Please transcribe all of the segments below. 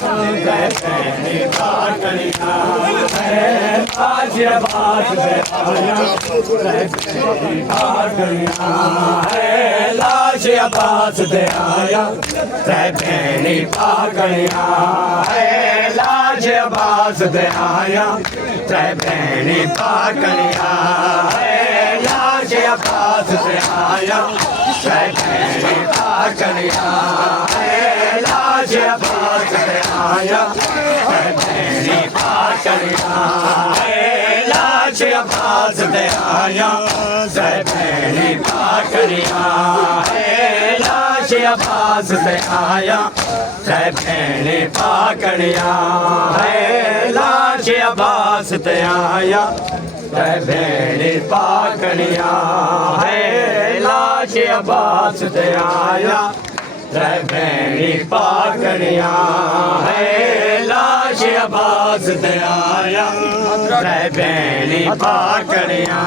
जय भैनी पाकड़िया लाज अब्बास दे आया जय भैनी पाकड़िया लाज अब्बास दे आया जय भैनी पाकड़िया लाज अब्बास दे आया जय भैनी पाकड़िया लाज अब्बास दे आया जय भैनी पाकड़िया लाज अब्बास दे आया जय भैनी पाकड़िया लाज अब्बास दे आया जय भैनी पाकड़िया लाज अब्बास दे आया जय भैनी पाकड़िया लाज अब्बास दे आया जय भैनी पाकड़िया लाज अब्बास दे आया जय भैनी पाकड़िया लाज अब्बास दे आया जय भैनी पाकड़िया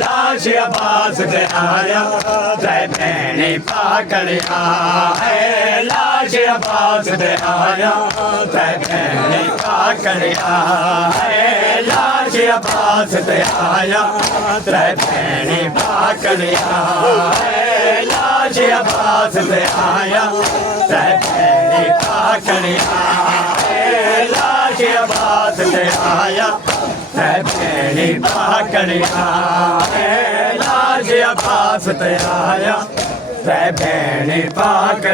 लाज अब्बास दे आया जय भैनी पाकड़िया लाज अब्बास दे आया जय भैनी पाकड़िया लाज अब्बास दे आया जय भैनी पाकड़िया लाज अब्बास दे आया जय भैनी पाकड़िया लाज अब्बास दे आया जय भैनी पाकड़िया लाज अब्बास दे आया जय भैनी पाकड़िया।